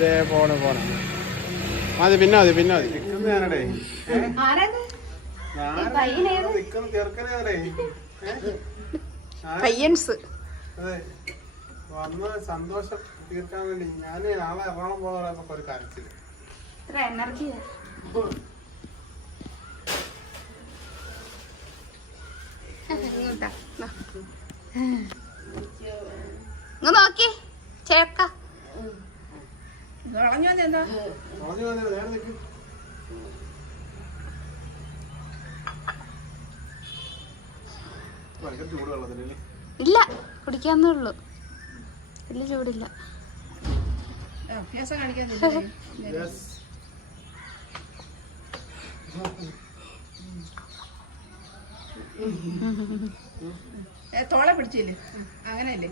അതെ പോണ മതി പിന്നെ മതി നിൽക്കുന്നതാണേ പയ്യൻസ് അതെ വന്ന് സന്തോഷം തീർക്കാൻ വേണ്ടി ഞാൻ നാളെ എറണാകുളം പോകുന്ന ഒരു കാര്യത്തില് എനർജി നോക്കി ചേക്ക ഇല്ല കുടിക്കാന്നേ ഉള്ളു വലിയ ചൂടില്ല തോളെ പിടിച്ചില്ലേ അങ്ങനെയല്ലേ